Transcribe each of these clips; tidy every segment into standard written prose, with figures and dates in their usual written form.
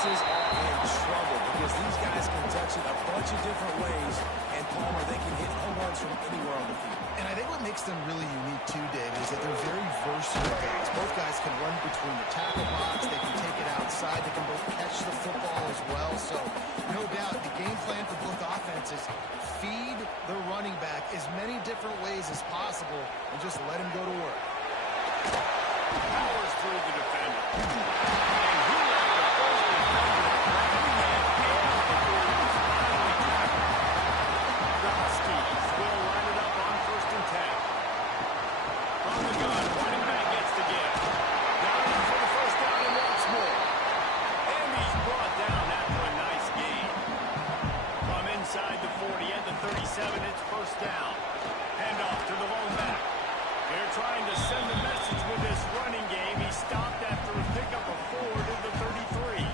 defenses are in trouble because these guys can touch it a bunch of different ways, and Palmer, they can hit home runs from anywhere on the field. And I think what makes them really unique too, Dave, is that they're very versatile guys. Both guys can run between the tackle box, they can take it outside, they can both catch the football as well. So, no doubt, the game plan for both offenses, feed the running back as many different ways as possible and just let him go to work. Powers through the defender. And he let the first defender grab him and before he was finally tackled. The Huskies will line it up on 1st and 10. From the gun, running back gets the give. Down for the first down and once more. And he's brought down after a nice gain. From inside the 40 at the 37, it's 1st down. Handoff to the lone back. They're trying to send a message with this running game. He stopped after a pickup of 4 to the 33.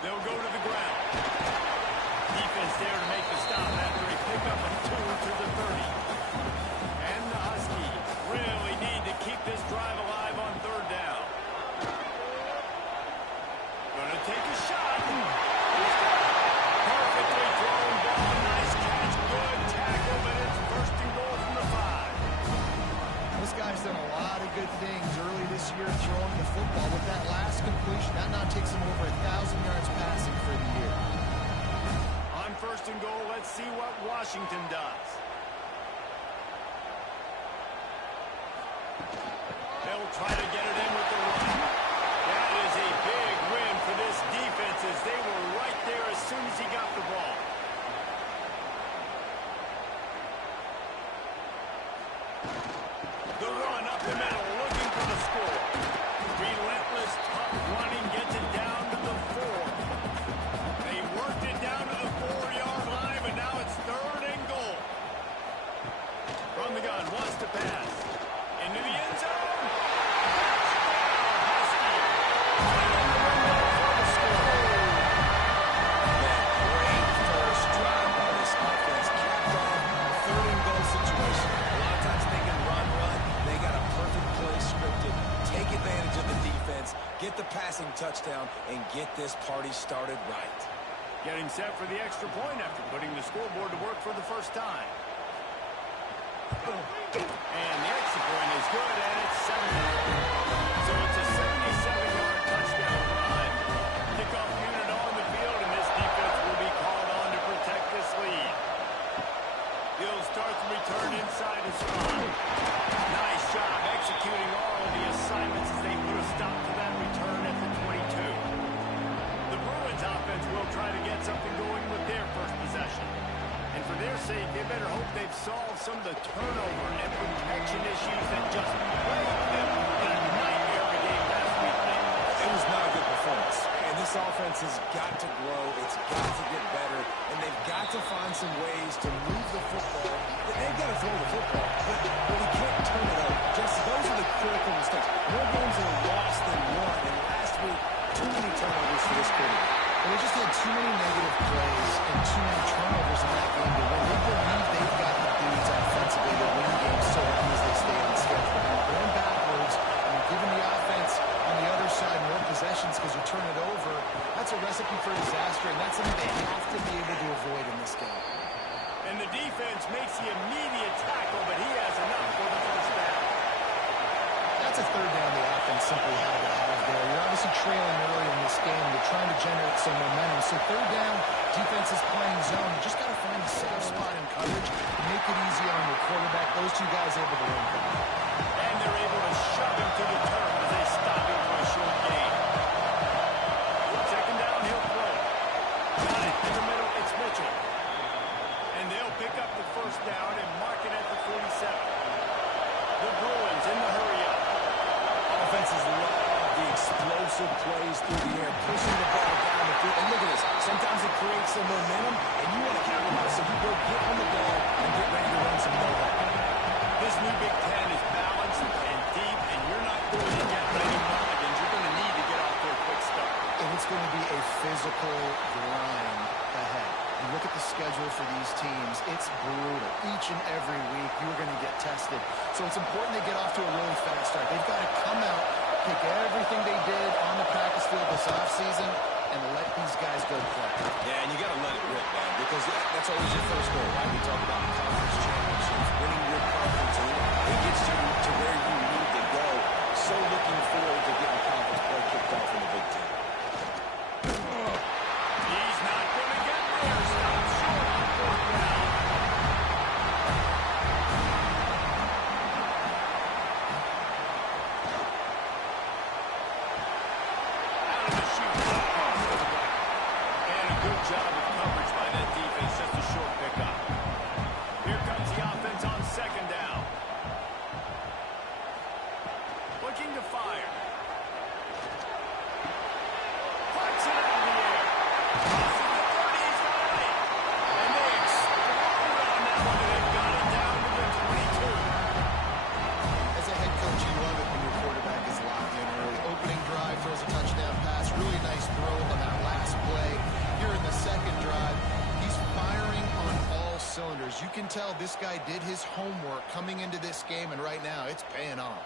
They'll go to the ground. Defense there to make the stop after a pickup of 2 to the 30. And the Huskies really need to keep this drive alive on 3rd down. Gonna take a shot. Perfectly thrown ball. Nice catch. Good tackle, but it's 1st and goal from the 5. This guy's done a lot of good things early this year throwing the football. With that last completion, that now takes him over 1,000 yards passing for the year. On 1st and goal, let's see what Washington does. They'll try to get it in with the run. That is a big win for this defense as they were right there as soon as he got the ball. The run up the middle, looking for the score. Relentless, tough running gets it down to the 4. They worked it down to the 4-yard line, but now it's 3rd and goal. From the gun, wants to pass. Into the end zone. Take advantage of the defense, get the passing touchdown, and get this party started right. Getting set for the extra point after putting the scoreboard to work for the first time. And the extra point is good, and it's 7. So it's a 77-yard touchdown run. Kickoff unit on the field, and this defense will be called on to protect this lead. He'll start the return inside his spot. Nice job executing all of the assignments as they put a stop to that return at the 22. The Bruins offense will try to get something going with their first possession. And for their sake, they better hope they've solved some of the turnover and protection issues that just plagued them in a nightmare of a game last week. It was not a good performance. And this offense has got to grow. It's got to get better. And they've got to find some ways to move the football. They've got to throw the football. But we can't turn it over. Just those are the critical mistakes. More games are lost than won. And last week, too many turnovers for this quarterback. Well, they just had too many negative plays and too many turnovers in that game to win. They believe they've got the dudes offensively to win games so long as they stay on schedule. And going backwards and giving the offense on the other side more possessions because you turn it over, that's a recipe for disaster, and that's something they have to be able to avoid in this game. And the defense makes the immediate tackle, but he has enough for the first down. That's a 3rd down the offense simply had to have there. You're obviously trailing early in this game. You're trying to generate some momentum. So 3rd down, defense is playing zone. You just got to find a soft spot in coverage, make it easy on your quarterback. Those two guys able to run back. And they're able to shove him to the turf as they stop him for a short gain. 2nd down, he'll throw. Got it in the middle, it's Mitchell. And they'll pick up the 1st down and mark it at the 47. The Bruins in the hurry-up. Offenses love the explosive plays through the air, pushing the ball down the field. And look at this. Sometimes it creates some momentum, and you want to capitalize. So you go get on the ball and get ready to run some know-how. This new Big Ten is balanced and deep, and you're not going to get many mulligans. You're going to need to get off to a quick start. And it's going to be a physical grind ahead. You look at the schedule for these teams, it's brutal. Each and every week, you're going to get tested. So it's important they get off to a really fast start. They've got to come out, pick everything they did on season and let these guys go play. Yeah, and you got to let it rip, man, because that's always your first goal, right? We talk about conference championships, winning your conference, and it gets you to where you need to go. So looking forward to getting conference play kicked off in the Big Ten. He's not going to get there. Stop short on fourth down. Out of the chute. And a good job of coverage by that defense. Just a short pickup. Here comes the offense on second down. Looking to fire. Flies it out of the air. Crosses the 30. He's got it late. And they explode on that one. And they've got it down to the 22. As a head coach, you love it when your quarterback is locked in early. Opening drive, throws a touchdown pass. Really nice throw on that last play. Here in the second drive, he's firing on all cylinders. You can tell this guy did his homework coming into this game, and right now it's paying off.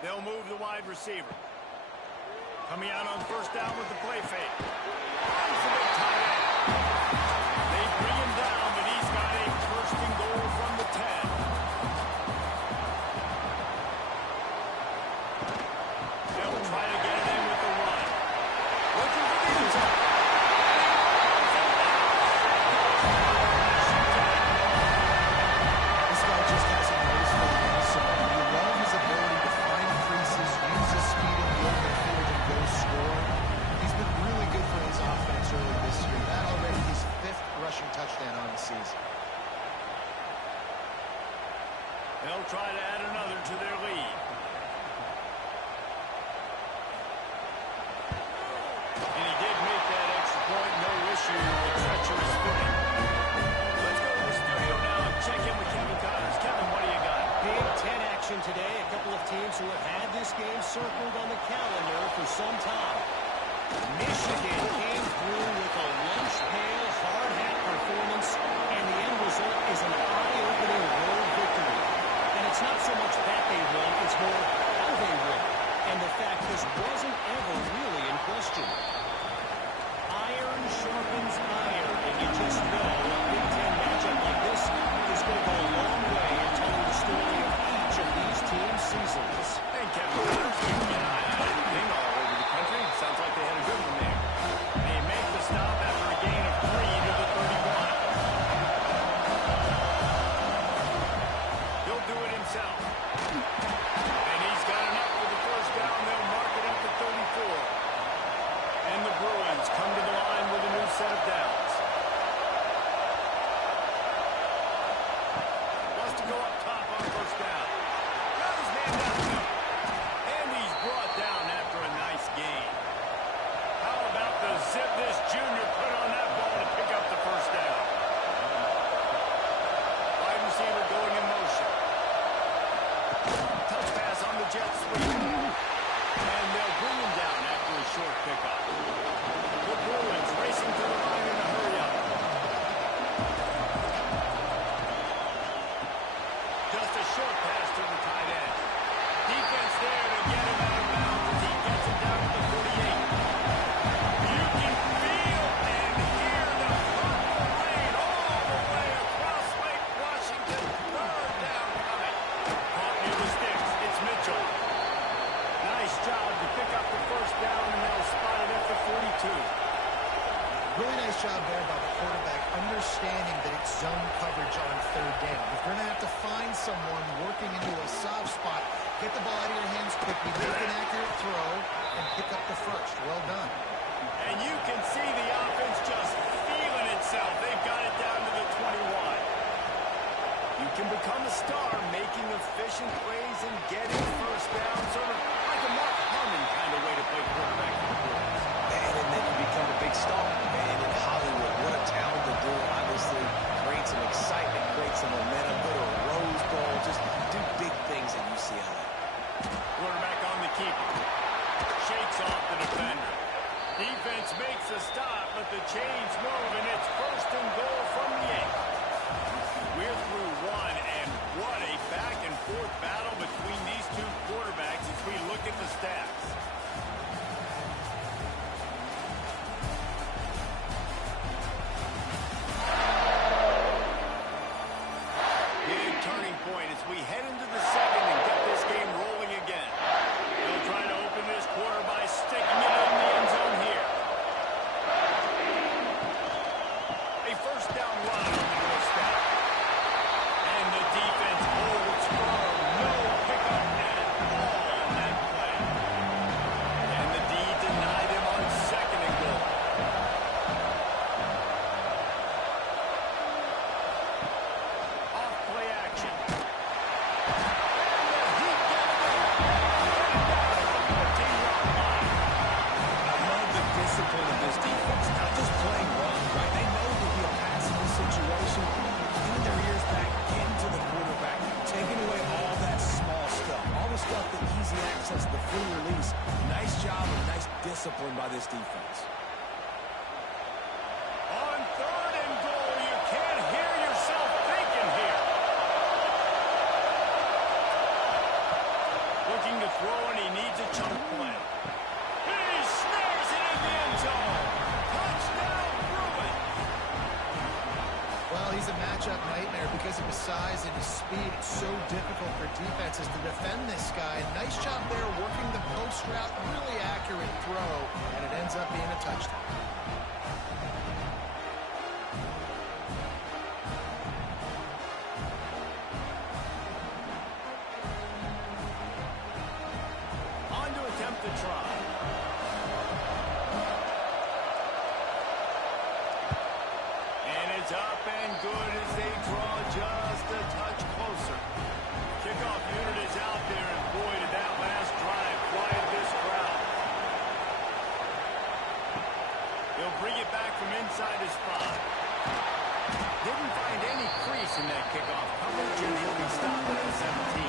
They'll move the wide receiver. Coming out on first down with the play fake. Finds the big tight end. They bring him down, but he's got a first and goal from the 10. They'll try to get it in with the run. Looking for the end zone. This guy just has a nose for the end zone. You love his ability to find creases, use his speed in the open field, and go score. He's been really good for his offense early this year. That already his 5th rushing touchdown on the season. They'll try to add another to their lead. And he did make that extra point. No issue with the treacherous footing. Let's go to the studio now and check in with Kevin Connors. Kevin, what do you got? Big Ten action today. A couple of teams who have had this game circled on the calendar for some time. Michigan came through with a lunch pail, hard hat performance, and the end result is an eye-opening road victory. And it's not so much that they won, it's more how they won. And the fact this wasn't ever really in question. Iron sharpens iron, and you just know a Big Ten matchup like this is going to go a long way in telling the story of each of these teams' seasons. And Kevin Connors keeping an eye on everything all over the country. Sounds like they had a good one there. They make the stop after a gain of 3 to the 31. He'll do it himself. And he's got enough for the first down. They'll mark it up to 34. And the Bruins come to the line with a new set of downs. Wants to go up top on first down. Got his man down too. And he's brought down after a nice gain. How about the zip this junior put on that ball to pick up the first down? Wide receiver going in motion. Touch pass on the jet sweep. And they'll bring him down after a short pickup. The Bruins racing to the line in a hurry-up. Just a short pass to the tight end. Defense there to get him out of bounds as he gets it down to the 48. You can feel and hear the purple rain all the way across Lake Washington. Third down coming. Caught near the sticks. It's Mitchell. Nice job to pick up the first down, and they'll spot it at the 42. Really nice job there by the quarterback, understanding that it's zone coverage on third down. If you're going to have to find someone working into a soft spot, get the ball out of your hands quickly, make an accurate throw, and pick up the first. Well done. And you can see the offense just feeling itself. They've got it down to the 21. You can become a star making efficient plays and getting first down, sort of like a Mark Harmon kind of way to play quarterback for the Bulls. And then you become a big star. And in Hollywood, what a talent to do. Obviously, create some excitement, create some momentum, go to a Rose Bowl, just do big things at UCLA. Quarterback on the keeper. Shakes off the defender. Defense makes a stop, but the chains move, and it's first and goal from the 8. We're through one, and what a back-and-forth battle between these two quarterbacks as we look at the stats. free release. Nice job and nice discipline by this defense. On 3rd and goal, you can't hear yourself thinking here. Looking to throw, and he needs a chunk play. He snares it in the end zone. Touchdown, Bruins. Well, he's a matchup nightmare because of his size and his speed. It's so difficult for defenses to defend this guy. Nice job there working the post route. Really accurate throw, and it ends up being a touchdown. On to attempt the try. And it's up and good as they draw just a touch closer. Kickoff unit is out there, and boy, did that last drive quiet this crowd. He'll bring it back from inside his spot. Didn't find any crease in that kickoff coverage, and he'll be stopped at the 17.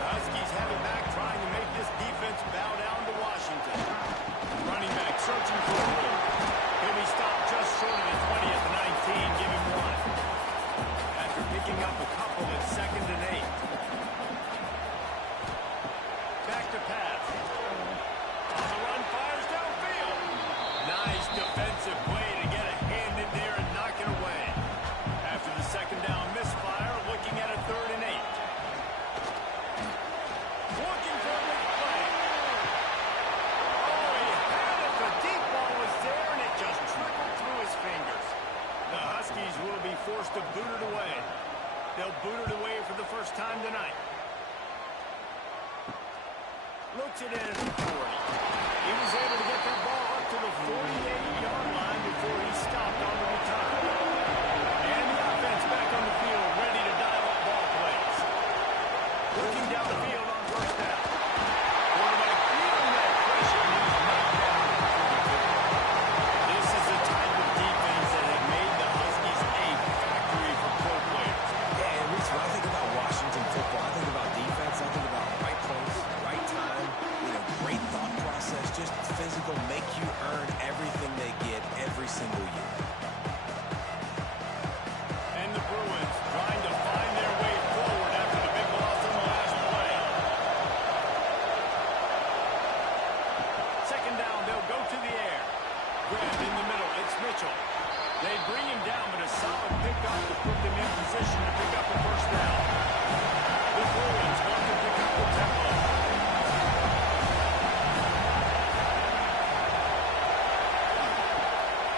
The Huskies have it back, trying to make this defense bow down to Washington. Running back searching for a hole. He'll be stopped just short of the 20 at the 19. Give him one. After picking up a couple at 2nd and 8. Back to pass. On the run, fires downfield. Nice defensive play to get a hand in there and knock it away. After the 2nd down misfire, looking at a 3rd and 8. Looking for a big play. Oh, he had it. The deep ball was there, and it just trickled through his fingers. The Huskies will be forced to boot it away. They'll boot it away for the first time tonight. Looks it in at the 40. He was able to get that ball up to the 48-yard line before he stopped on the return. And the offense back on the field, ready to dial up ball plays. Looking down the field on 1st down. Quarterback feeling that pressure, and he's knocked down. This is the type of defense that have made the Huskies a factory for pro players. Yeah, and Reese, when I think about Washington football, I think about defense, I think about right place, right time, great thought process, just physical, make you earn everything they get every single year. And the Bruins trying to find their way forward after the big loss on the last play. 2nd down, they'll go to the air. Grabbed in the middle, it's Mitchell. They bring him down, but a solid pickup to put them in position to pick up the 1st down. The Bruins want to pick up the tempo.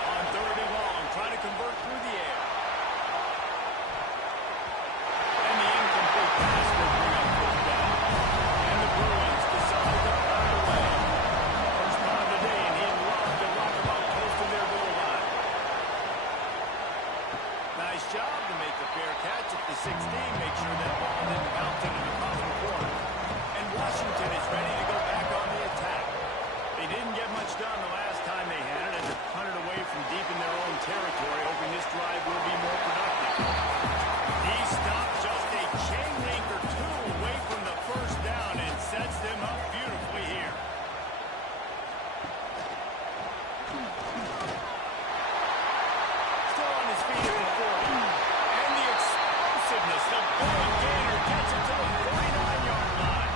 On 3rd and long, trying to convert through the air. And the incomplete pass will bring up 4th down. And the Bruins decide to pound away. First down of the day, and he'd love to rock them out close to their goal line. Nice job to make the fair catch at the 16. Make sure that ball didn't bounce into the bottom corner. And Washington is ready to go back on the attack. They didn't get much done the last time they had it, and to punt it away from deep in their own territory, hoping this drive will be more productive. He stopped just a chain link or 2 away from the 1st down and sets them up beautifully here. Still on his feet at the 40. And the explosiveness, the ball gainer gets it to the 49-yard line.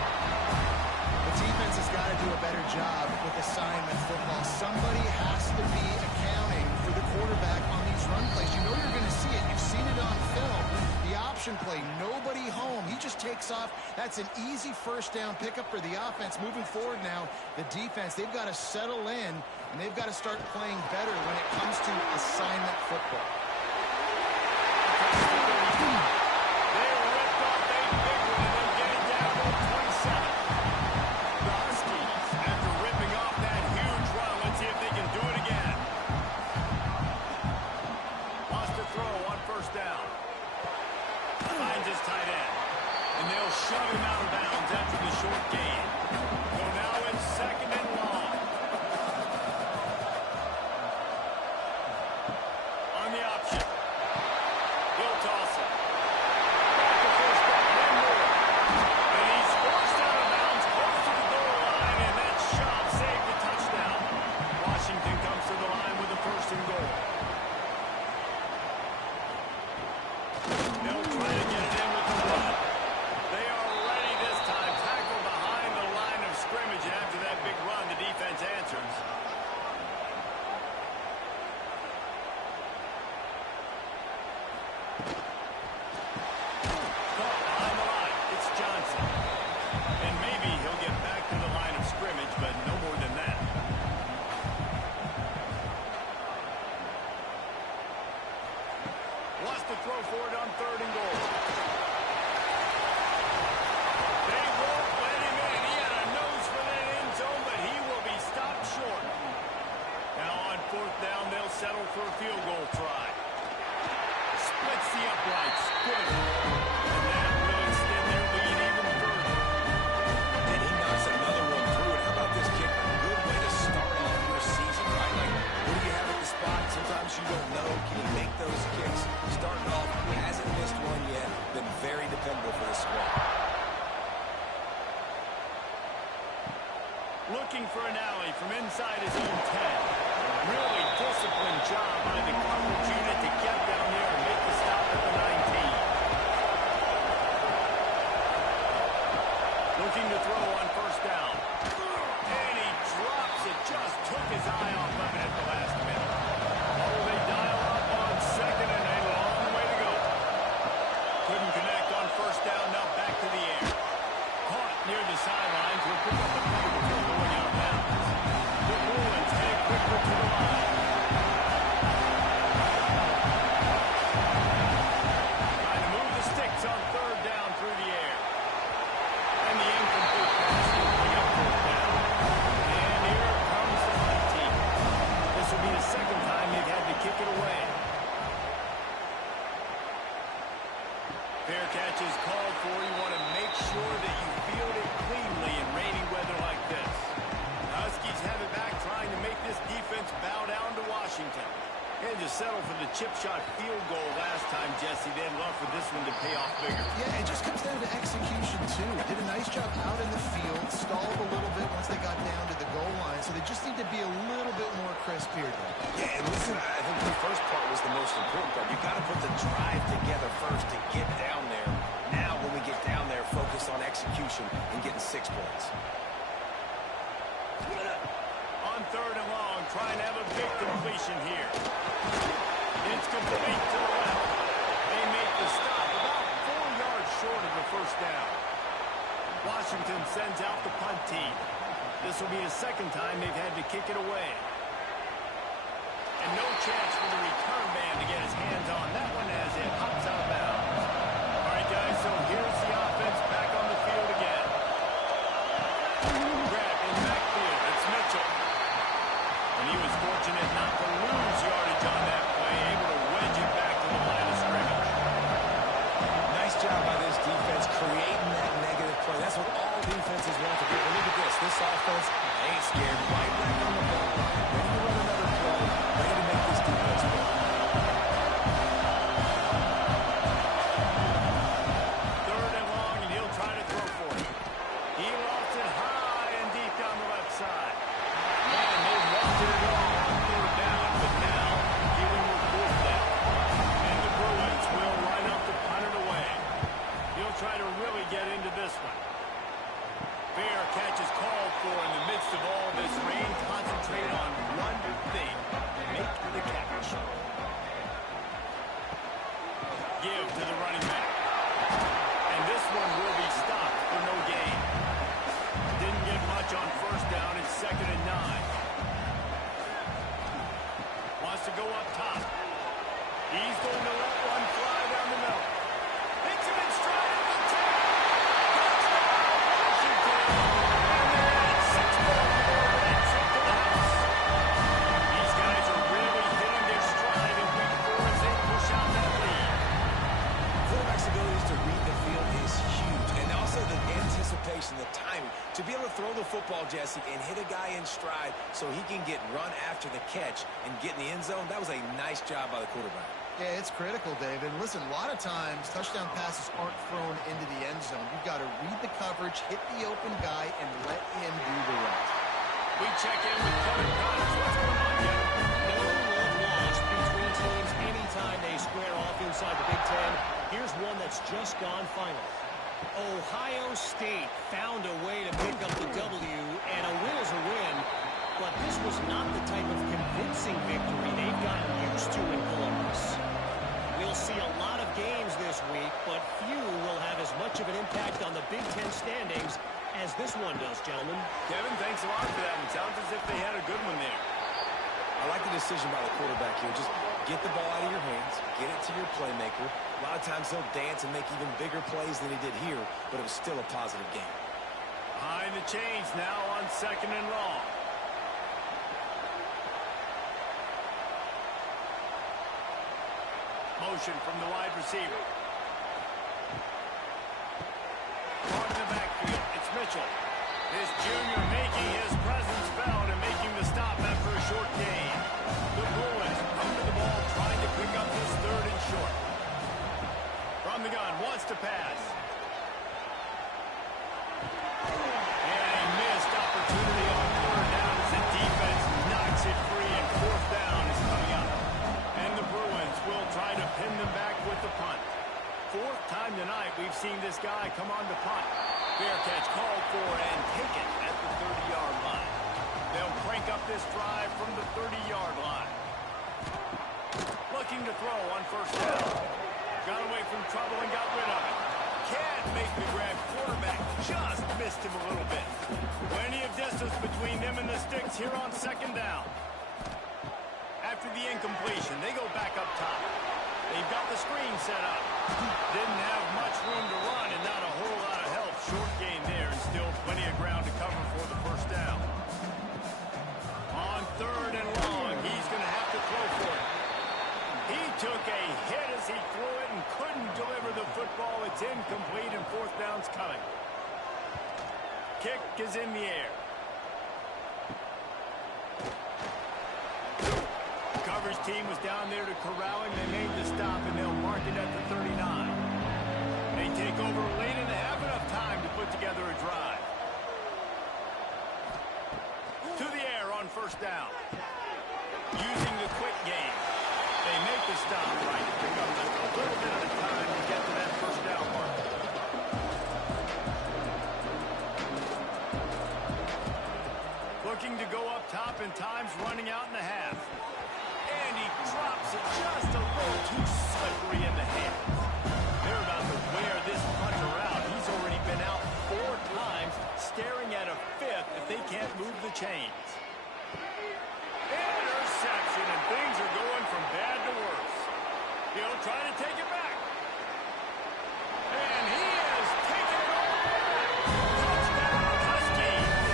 The defense has got to do a better job with assignment football. Somebody has to be accounting for the quarterback on these run plays. You know you're going to see it. You've seen it on film. The option play, nobody home. He just takes off. That's an easy 1st down pickup for the offense. Moving forward now, the defense, they've got to settle in, and they've got to start playing better when it comes to assignment football. They ripped off a big one and then getting down to 27. The Huskies, after ripping off that huge run, let's see if they can do it again. Lost to throw on 1st down. Finds his tight end. And they'll shove him out of bounds after the short gain. So now it's 2nd and long. On the Looking for an alley from inside his own 10. Really disciplined job by the coverage unit to get down there and make the stop at the 19. Looking to throw on first down. And he drops it. Just took his eye off of it at the last minute. Oh, they dial up on second and a long way to go. Couldn't connect on first down. Now back to the air. Caught near the sidelines. Will pick up the play before going out of bounds. The Bruins head quicker to the line. Trying to move the sticks on third down through the air. And the incomplete pass will bring up fourth down. And here comes the 19. This will be the second time they've had to kick it away. Fair catch is called for. You want to make sure that you field it cleanly in rainy weather like this. The Huskies have it back, trying to make this defense bow down to Washington. And to settle for the chip shot field goal last time, Jesse. They'd love for this one to pay off bigger. Yeah, it just comes down to execution, too. Did a nice job out in the field, stalled a little bit once they got down to the goal line, so they just need to be a little bit more crisp here, though. Yeah, and listen, I think the first part was the most important part. You got to put the drive together first to get down there. Now, when we get down there, focus on execution and getting 6 points. On third and long, trying to have a big completion here. It's complete to the left. They make the stop about 4 yards short of the first down. Washington sends out the punt team. This will be the second time they've had to kick it away. And no chance for the return man to get his hands on that one as it hops out of bounds. All right, guys, so here's the offense back on the field again. Grab in backfield. It's Mitchell. And he was fortunate not to lose yardage on that play, able to wedge it back to the line of scrimmage. Nice job by this defense creating that negative play. That's what all defenses want to do. But look at this. This offense ain't scared. Right back on the ball. Ready to run another play. Ready to make this defense work. Third and long, and he'll try to throw for it. He lost it high and deep down the left side. And they wanted it all on third down, but now dealing with fourth down. And the Bruins will line up to punt it away. He'll try to really get into this one. Fair catch is called for in the midst of all this rain. Concentrate on one thing. Make the catch. Give to the running back. And this one will be stopped for no gain. Didn't get much on first down. It's 2nd and 9. Wants to go up top. He's going to let one fly down the middle. Hits him in stride at the 10. Touchdown, Washington. And they're at 6 points for the Reds up to the house. These guys are really hitting their stride in week 4 as they push out that lead. Quarterback's ability to read the field is huge. And also the anticipation, the timing. To be able to throw the football, Jesse, and hit a guy in stride so he can get run after the catch and get in the end zone, that was a nice job by the quarterback. Yeah, it's critical, David. Listen, a lot of times touchdown passes aren't thrown into the end zone. You've got to read the coverage, hit the open guy, and let him do the rest. We check in with Kevin Connors. What's going on, Kevin? No love lost between teams anytime they square off inside the Big Ten. Here's one that's just gone final. Ohio State found a way to pick up the W, and a win is a win. But this was not the type of convincing victory they've gotten used to in Columbus. We'll see a lot of games this week, but few will have as much of an impact on the Big Ten standings as this one does, gentlemen. Kevin, thanks a lot for that. It sounds as if they had a good one there. I like the decision by the quarterback here. Just get the ball out of your hands, get it to your playmaker. A lot of times he'll dance and make even bigger plays than he did here, but it was still a positive game. Behind the chains now on 2nd and long. Motion from the wide receiver. On the backfield, it's Mitchell. This junior making his presence felt and making the stop after a short gain. The Bruins come to the ball, trying to pick up this 3rd and short. From the gun, wants to pass. And a missed opportunity on they come on to punt. Fair catch called for and taken at the 30-yard line. They'll crank up this drive from the 30-yard line. Looking to throw on first down. Got away from trouble and got rid of it. Can't make the grab. Quarterback just missed him a little bit. Plenty of distance between them and the sticks here on second down. After the incompletion, they go back up top. They've got the screen set up. Didn't have much room to run and not a whole lot of help. Short gain there and still plenty of ground to cover for the first down. On third and long, he's going to have to throw for it. He took a hit as he threw it and couldn't deliver the football. It's incomplete and fourth down's coming. Kick is in the air. Coverage team was down there to corral him. They made the stop, and they'll mark it at the 39. They take over late and they have enough time to put together a drive. To the air on first down. Using the quick game. They make the stop, trying to pick up just a little bit of time to get to that first down mark. Looking to go up top, and time's running out in the half. And he drops it just a little too slippery in the hands. They're about to wear this punter out. He's already been out 4 times, staring at a fifth if they can't move the chains. Interception, and things are going from bad to worse. He'll try to take it back. And he has taken it all back. Touchdown, Huskies.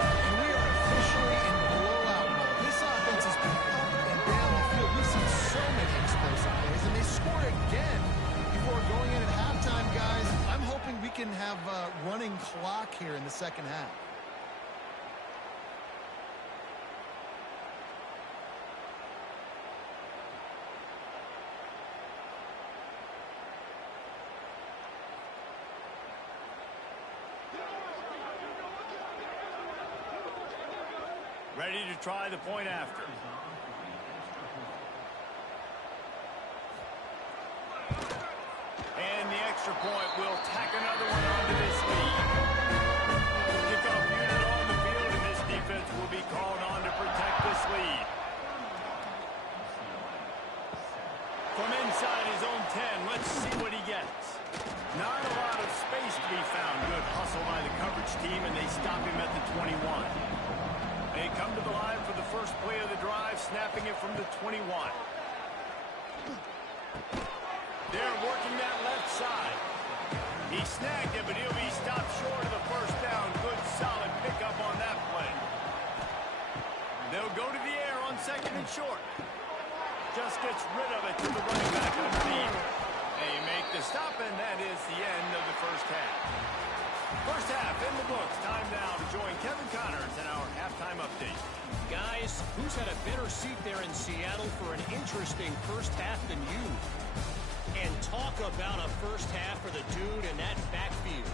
And we are officially in blowout mode. This offense has been up and down the field. We've seen so many explosive plays, and they score again before going in at halftime, guys. I'm hoping we can have a running clock here in the second half. Ready to try the point after. And the extra point will tack another one onto this lead. Kickoff unit on the field, and this defense will be called on to protect this lead. From inside his own 10, let's see what he gets. Not a lot of space to be found. Good hustle by the coverage team, and they stop him at the 21. They come to the line for the first play of the drive, snapping it from the 21. They're working that left side. He snagged it, but he'll be stopped short of the first down. Good, solid pickup on that play. They'll go to the air on second and short. Just gets rid of it to the running back underneath. They make the stop, and that is the end of the first half. First half in the books. Time now to join Kevin Connors in our halftime update. Guys, who's had a better seat there in Seattle for an interesting first half than you? And talk about a first half for the dude in that backfield.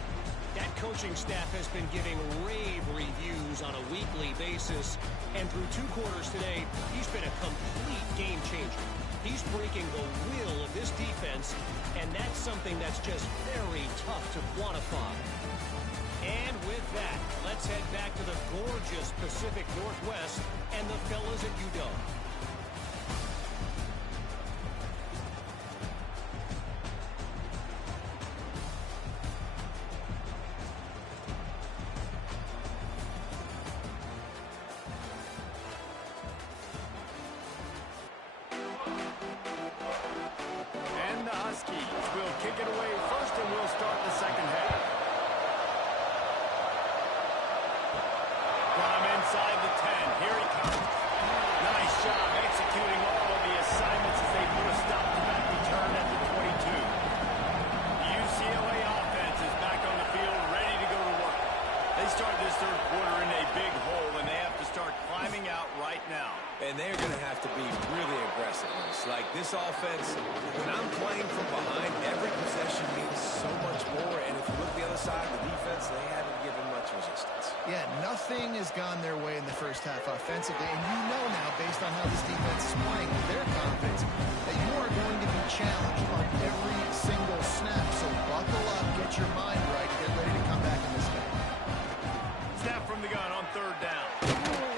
That coaching staff has been giving rave reviews on a weekly basis. And through 2 quarters today, he's been a complete game changer. He's breaking the will of this defense, and that's something that's just very tough to quantify. And with that, let's head back to the gorgeous Pacific Northwest and the fellas at UW. And the Huskies will kick it away first, and we'll start the second half. From inside the 10, here he comes. Nice job third quarter in a big hole, and they have to start climbing out right now. And they're going to have to be really aggressive. Like this offense, when I'm playing from behind, every possession means so much more. And if you look at the other side of the defense, they haven't given much resistance. Yeah, nothing has gone their way in the first half offensively. And you know now, based on how this defense is playing with their confidence, that you are going to be challenged on every single snap. So buckle up, get your mind right, get ready to come back in this game. Snap from the gun on third down.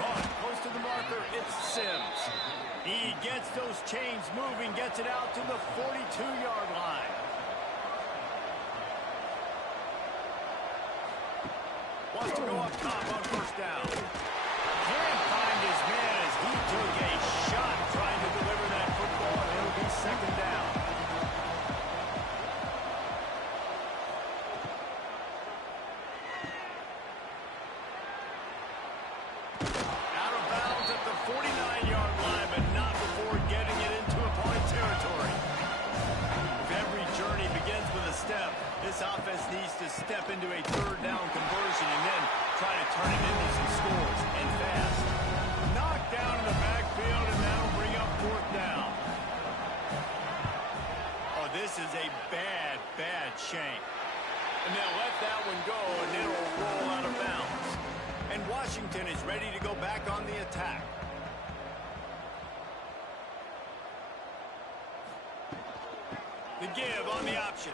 Caught close to the marker, it's Sims. He gets those chains moving, gets it out to the 42-yard line. Wants to go up top on first down. Can't find his man as he took a shot trying to deliver that football, and it'll be second down. Out of bounds at the 49-yard line, but not before getting it into opponent territory. If every journey begins with a step, this offense needs to step into a third down conversion and then try to turn it into some scores, and fast. Knocked down in the backfield, and that'll bring up fourth down. Oh, this is a bad, bad shank. And they'll let that one go, and it'll roll out of bounds. And Washington is ready to go back on the attack. The give on the option.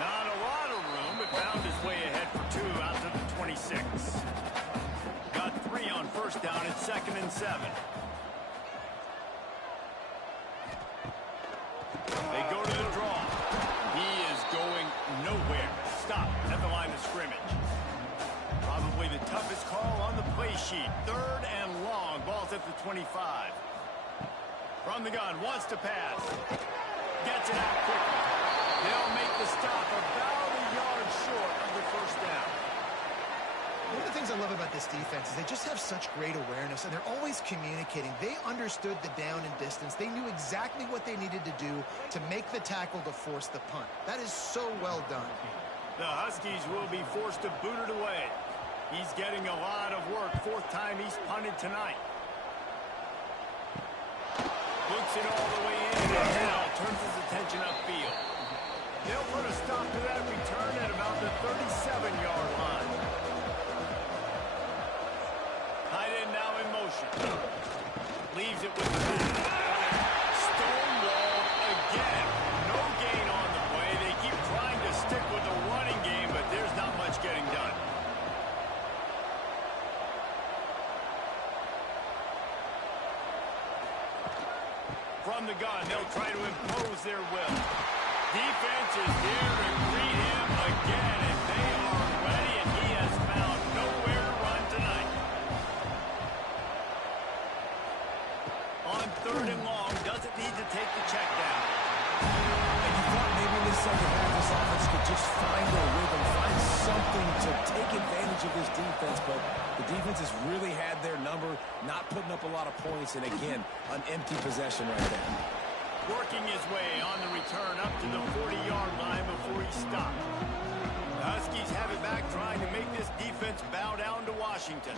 Not a lot of room, but found his way ahead for two out to the 26. Got 3 on first down at 2nd and 7. They go to the draw. He is going nowhere. Stop at the line of scrimmage. Probably the toughest call on the play sheet. 3rd and long. Ball's at the 25. From the gun, wants to pass. Gets it out quickly. They'll make the stop about a yard short of the first down. One of the things I love about this defense is they just have such great awareness, and they're always communicating. They understood the down and distance. They knew exactly what they needed to do to make the tackle to force the punt. That is so well done. The Huskies will be forced to boot it away. He's getting a lot of work. 4th time he's punted tonight. Boots it all the way in, and now turns his attention upfield. They'll put a stop to that return at about the 37-yard line. Tight end now in motion. Leaves it with the back. Stonewalled again. No gain on the play. They keep trying to stick with the running game, but there's not much getting done. From the gun, they'll try to impose their will. Defense is there to greet him again, and they are ready, and he has found nowhere to run tonight. On 3rd and long, doesn't need to take the check down. And you thought maybe in this second half this offense could just find their rhythm, find something to take advantage of this defense, but the defense has really had their number, not putting up a lot of points, and again, an empty possession right there. Working his way on the return up to the 40-yard line before he stopped. The Huskies have it back, trying to make this defense bow down to Washington.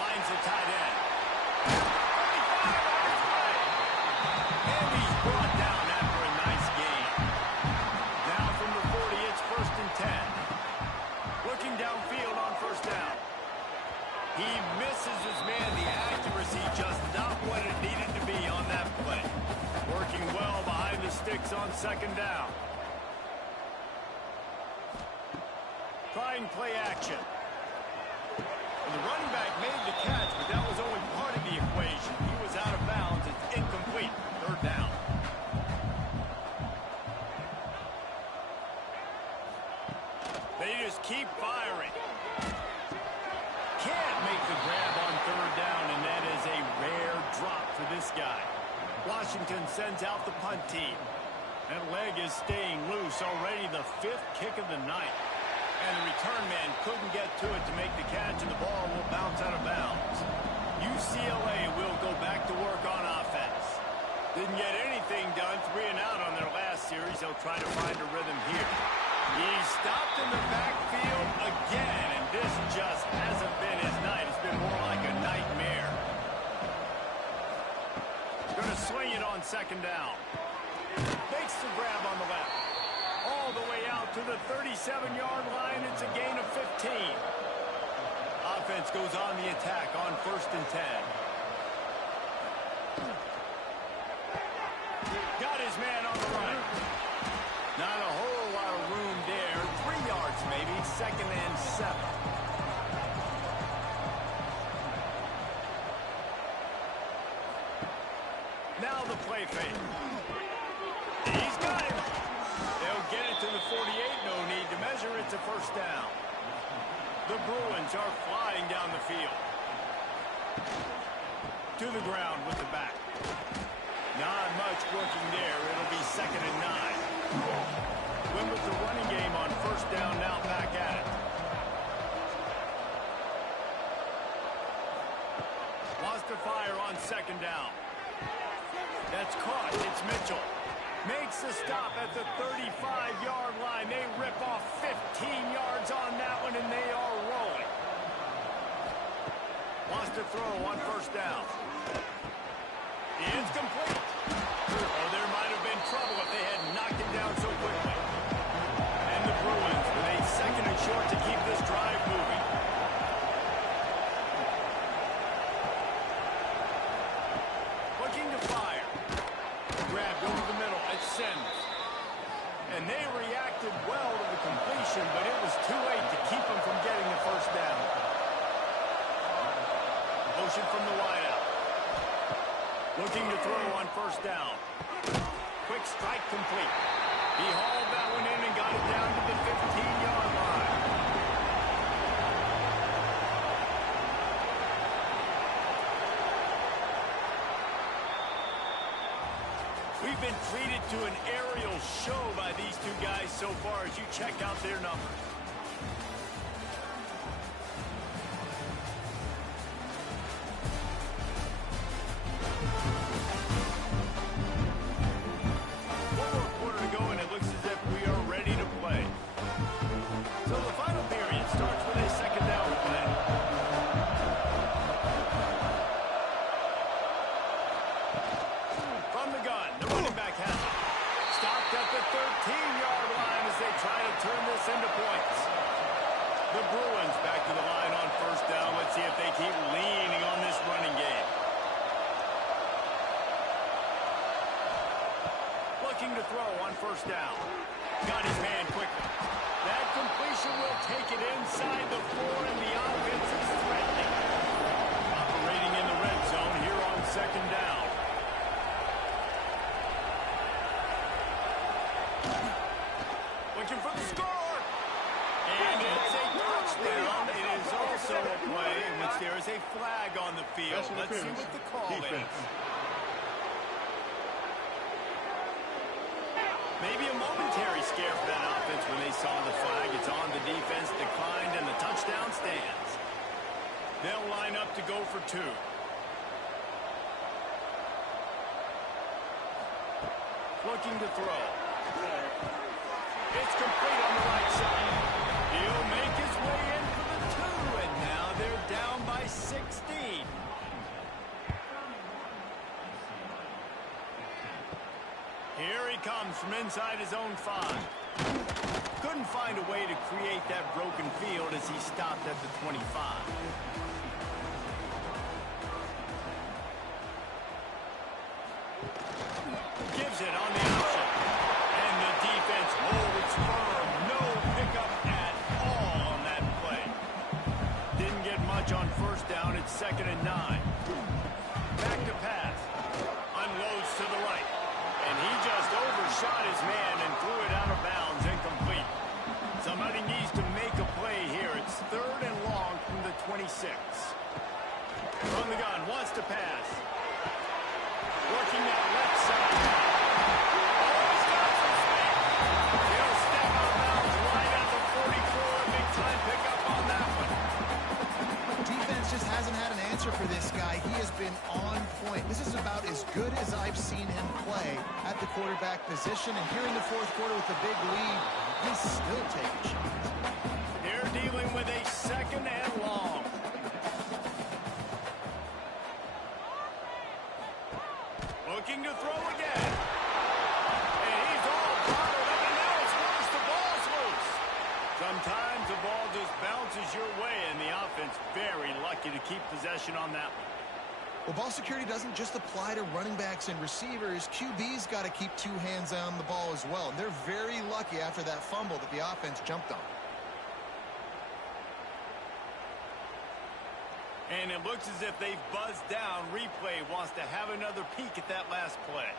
Finds the tight end. And he's brought down after a nice gain. Down from the 40, it's 1st and 10. Looking downfield on first down. He misses his man. The accuracy just not what it needed to be on that play. Working well behind the sticks on 2nd down. Trying play action. And the running back made the catch, but that was only part of the equation. He was out of bounds. It's incomplete. 3rd down. They just keep firing. Can't make the grab on 3rd down, and that is a rare drop for this guy. Washington sends out the punt team. That leg is staying loose, already the 5th kick of the night. And the return man couldn't get to it to make the catch, and the ball will bounce out of bounds. UCLA will go back to work on offense. Didn't get anything done, 3 and out on their last series. They'll try to find a rhythm here. He's stopped in the backfield again, and this just hasn't been his night. It's been more like a nightmare. Going to swing it on second down. Makes the grab on the left. All the way out to the 37-yard line. It's a gain of 15. Offense goes on the attack on 1st and 10. Got his man on the right. Not a whole lot of room there. 3 yards maybe. 2nd and 7. Now the play fake. He's got him. They'll get it to the 48. No need to measure. It's a 1st down. The Bruins are flying down the field. To the ground with the back. Not much working there. It'll be 2nd and 9. Win with the running game on 1st down, now back at it. Wants to fire on 2nd down. That's caught. It's Mitchell. Makes the stop at the 35-yard line. They rip off 15 yards on that one, and they are rolling. Wants to throw on 1st down. It's complete. Oh, there might have been trouble if they had knocked him down so quickly. And the Bruins with a 2nd and short to keep this drive moving. Looking to fire. Grab over the middle. It's Sims. And they reacted well to the completion, but it was too late to keep them from getting the 1st down. Motion from the wideout. Looking to throw on 1st down. Quick strike complete. He hauled that one in and got it down to the 15-yard line. We've been treated to an aerial show by these two guys so far as you check out their numbers. To throw on 1st down. Got his man quickly. That completion will take it inside the 4, and the offense is threatening. Operating in the red zone here on 2nd down. Looking for the score. And it's a touchdown. It is also a play in which there is a flag on the field. Let's see what the call is. Maybe a momentary scare for that offense when they saw the flag. It's on, the defense declined, and the touchdown stands. They'll line up to go for 2. Looking to throw. It's complete on the right side. He'll make his way in for the 2, and now they're down by 16. Here he comes from inside his own 5. Couldn't find a way to create that broken field as he stopped at the 25. Gives it on the option. And the defense holds firm. No pickup at all on that play. Didn't get much on 1st down. It's 2nd and 9. Back to pass. Unloads to the right. And he just overshot his man and threw it out of bounds, incomplete. Somebody needs to make a play here. It's 3rd and long from the 26. From the gun, wants to pass. Working that left side. Oh, he's got some space. He'll step out of bounds right at the 44. Big time pickup on that one. Defense just hasn't had an answer for this guy. He has been on point. This is about as good as I've seen him play at the quarterback position. And here in the 4th quarter with the big lead, he's still taking shots. They're dealing with a second and long. Looking to throw again. And he's all bottled up, and now it's worse. The ball's loose. Sometimes the ball just bounces your way, and the offense very lucky to keep possession on that one. Well, ball security doesn't just apply to running backs and receivers. QB's got to keep two hands on the ball as well. And they're very lucky after that fumble that the offense jumped on. And it looks as if they've buzzed down. Replay wants to have another peek at that last play.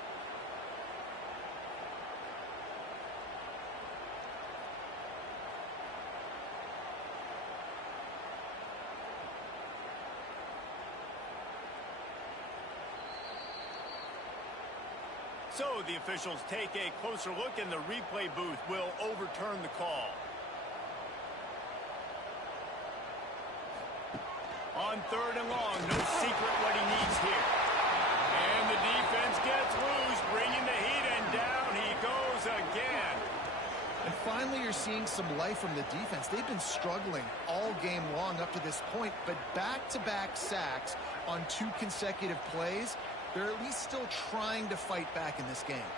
So the officials take a closer look, and the replay booth will overturn the call. On third and long, no secret what he needs here. And the defense gets loose, bringing the heat, and down he goes again. And finally, you're seeing some life from the defense. They've been struggling all game long up to this point, but back-to-back sacks on 2 consecutive plays, they're at least still trying to fight back in this game.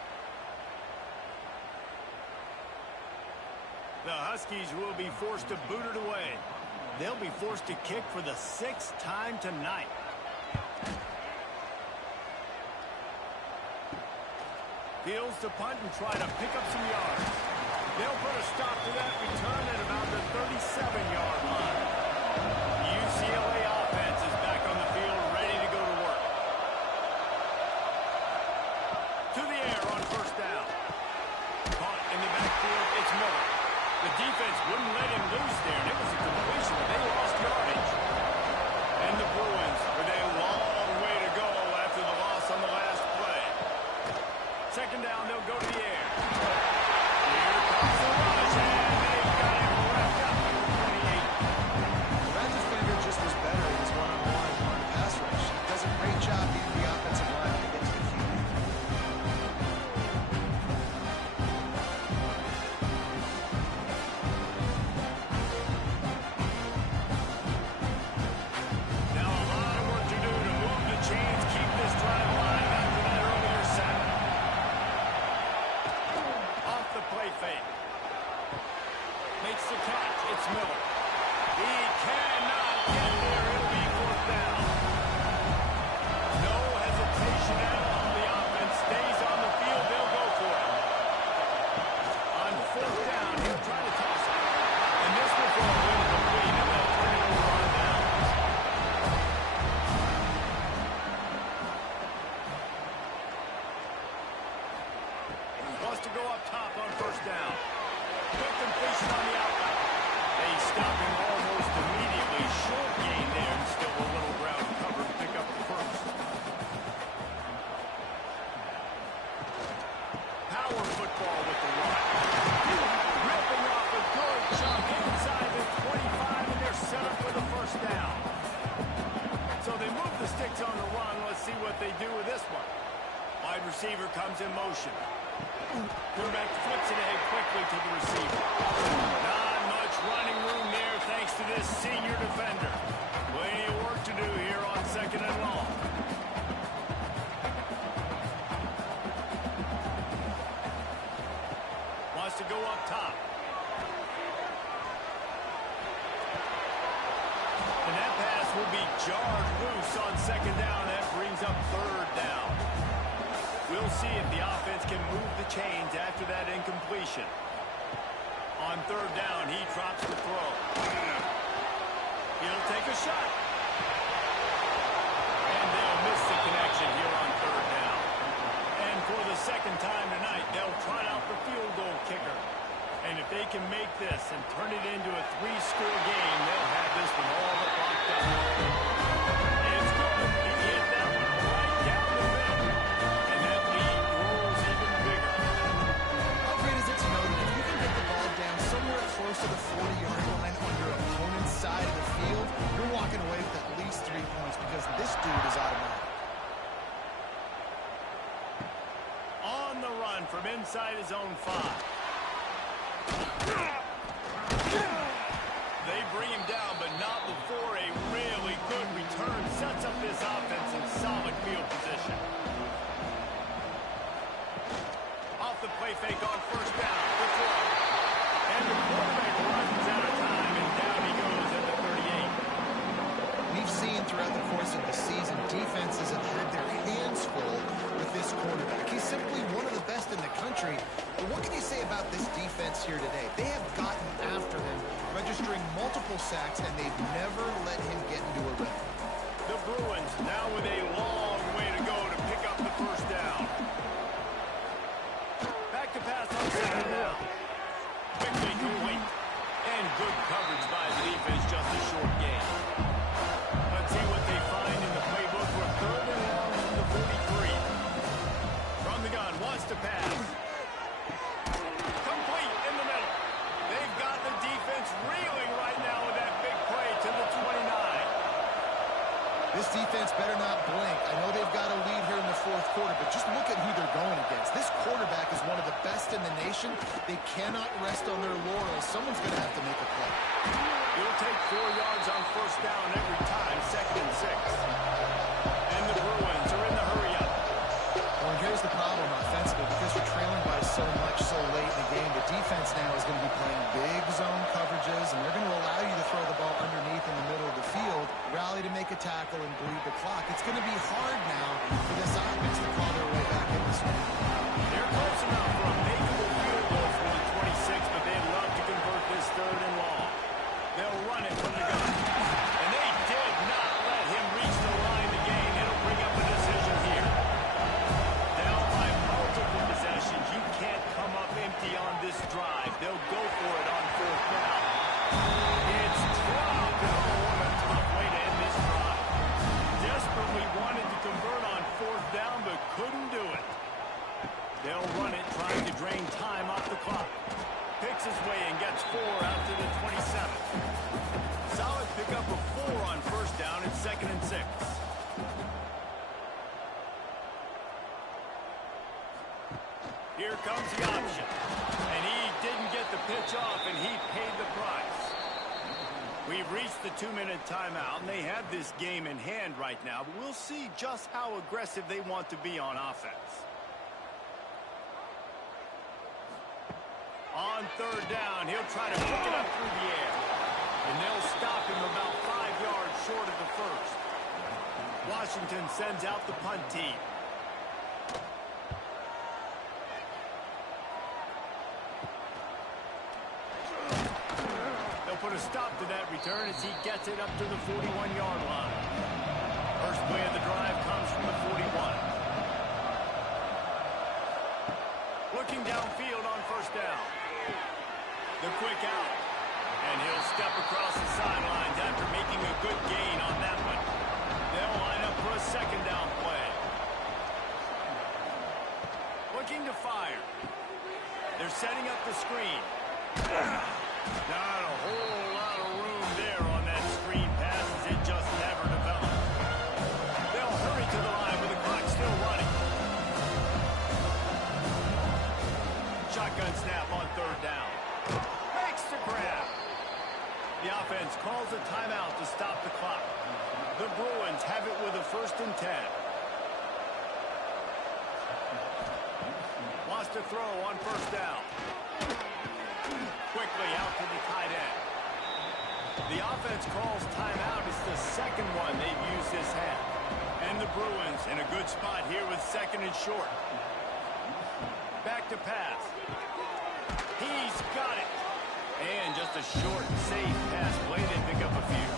The Huskies will be forced to boot it away. They'll be forced to kick for the 6th time tonight. Fields to punt and try to pick up some yards. They'll put a stop to that return at about the 37-yard line. The UCLA offense is back on the field, ready to go to work. To the air on first down. Caught in the backfield, it's Miller. The defense wouldn't let him loose there, and it was a completion, but they lost yardage. And the Bruins with a long way to go after the loss on the last play. Second down, they'll go to the air. Here comes the rush, and they've got him wrapped up at the 28. Well, that defender just was better in his one-on-one on the pass rush. Does a great job beating the offensive line to get to the QB. Now a lot of work to do to move the chains, keep this drive alive after that earlier sack. Off the play fake. Makes the catch. It's Miller. He cannot get there. It'll be 4th down. No hesitation at all. The offense stays on the field. They'll go for it. On 4th down, he'll try to toss it. And this will go incomplete, and they'll turn it over on downs. Wants to go up top on first down. Quick completion on the outlet. They stop him almost immediately. Short gain there, and still a little ground cover to pick up the first. Power football with the run. Ripping off a good chunk inside the 25, and they're set up for the first down. So they move the sticks on the run. Let's see what they do with this one. Wide receiver comes in motion. Quarterback flips it ahead quickly to the receiver. Not much running room there thanks to this senior defender. Plenty of work to do here on second and long. Wants to go up top. And that pass will be jarred loose on second down. That brings up 3rd down. We'll see if the offense can move the chains after that incompletion. On 3rd down, he drops the throw. He'll take a shot. And they'll miss the connection here on 3rd down. And for the 2nd time tonight, they'll trot out the field goal kicker. And if they can make this and turn it into a 3-score game, they'll have this one all but locked up. It's good. He hit that one right down the middle. And that lead grows even bigger. How great is it to know that if you can get the ball down somewhere close to the 40-yard line on your opponent's side of the field, you're walking away with at least 3 points because this dude is automatic. On the run from inside his own 5. him down, but not before a really good return sets up this offense in solid field position. Off the play fake on first down. The throw. And the quarterback runs out of time, and down he goes at the 38. We've seen throughout the course of the season, defenses have had their hands full with this quarterback. He's simply one of the best in the country. But what can you say about this defense here today? They have gotten after him, registering multiple sacks, and they've never let him get into a rhythm. The Bruins now with a long way to go to pick up the first down. Back to pass on second down. Quickly complete. And good coverage by the defense, just a short gain. Let's see what they find in the playbook for third and long from the 43. From the gun, wants to pass. Complete in the middle. They've got the defense reeling right now with that big play to the 29. This defense better not blink. I know they've got a lead here in the fourth quarter, but just look at who they're going against. This quarterback is one of the best in the nation. They cannot rest on their laurels. Someone's going to have to make a play. It'll take 4 yards on first down every time, second and 6. And the Bruins are in the hurry-up. Well, and here's the problem offensively. Because we're trailing by so much so late in the game, the defense now is going to be playing big zone coverages, and they're going to allow you to throw the ball underneath in the middle of the field, rally to make a tackle, and bleed the clock. It's going to be hard now for this offense to claw their way back in this one. They're close enough for a makeable field goal for the 26, but they'd love to convert this third and long. They'll run it from the gun. And they did not let him reach the line to gain. It'll bring up a decision here. Down by multiple possessions. You can't come up empty on this drive. They'll go for it on fourth down. It's dropped. Oh, what a tough way to end this drive. Desperately wanted to convert on fourth down, but couldn't do it. They'll run it, trying to drain time off the clock. Picks his way and gets 4 out to the 27. Solid pickup of 4 on first down and second and 6. Here comes the option. And he didn't get the pitch off, and he paid the price. We've reached the 2-minute timeout, and they have this game in hand right now, but we'll see just how aggressive they want to be on offense. On third down, he'll try to pick it up through the air. And they'll stop him about 5 yards short of the first. Washington sends out the punt team. They'll put a stop to that return as he gets it up to the 41-yard line. First play of the drive comes from the 41. Looking downfield on first down. The quick out. And he'll step across the sidelines after making a good gain on that one. They'll line up for a second down play. Looking to fire. They're setting up the screen. Not a whole lot of room there on that screen pass as it just never developed. They'll hurry to the line with the clock still running. Shotgun snap on third down. Makes the grab. The offense calls a timeout to stop the clock. The Bruins have it with a 1st and 10. Wants to throw on first down. Quickly out to the tight end. The offense calls timeout. It's the second one they've used this half. And the Bruins in a good spot here with second and short. Back to pass. He's got it. And just a short, safe pass play. They pick up a few.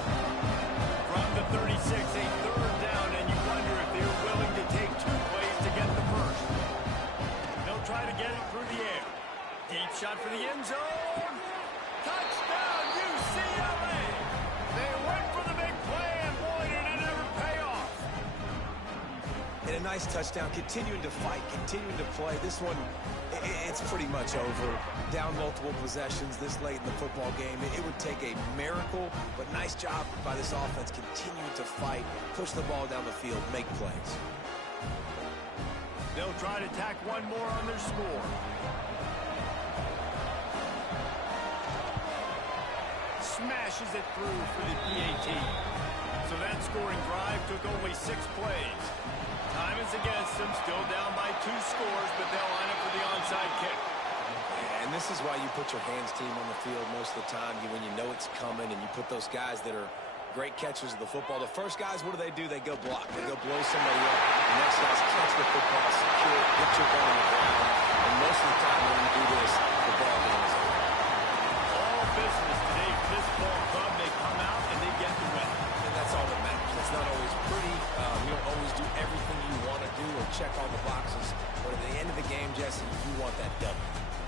From the 36, a third down, and you wonder if they're willing to take 2 plays to get the first. They'll try to get it through the air. Deep shot for the end zone. Touchdown, UCLA. They went for the big play, and boy, did it ever pay off. And a nice touchdown, continuing to fight, continuing to play. This one, it's pretty much over. Down multiple possessions this late in the football game. It would take a miracle, but nice job by this offense continuing to fight, push the ball down the field, make plays. They'll try to tack one more on their score. smashes it through for the PAT. So that scoring drive took only 6 plays. Time is against them, still down by 2 scores, but they'll line up for the onside kick. And this is why you put your hands team on the field most of the time, when you know it's coming, and you put those guys that are great catchers of the football. The first guys, what do? They go block. They go blow somebody up. The next guys catch the football, secure it, get your ball on the ground. And most of the time when you do this, the ball goes over. All business today for this ball club. They come out and they get the win. And that's all that matters. It's not always pretty. You don't always do everything you want to do or check all the boxes. But at the end of the game, Jesse, you want that W.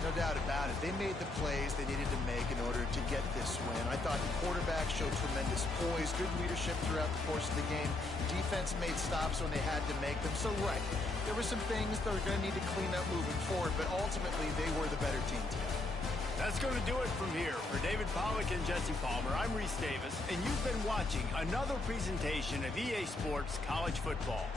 No doubt about it. They made the plays they needed to make in order to get this win. I thought the quarterback showed tremendous poise, good leadership throughout the course of the game. Defense made stops when they had to make them. So, right, there were some things that are going to need to clean up moving forward, but ultimately they were the better team today. That's going to do it from here. For David Pollack and Jesse Palmer, I'm Reese Davis, and you've been watching another presentation of EA Sports College Football.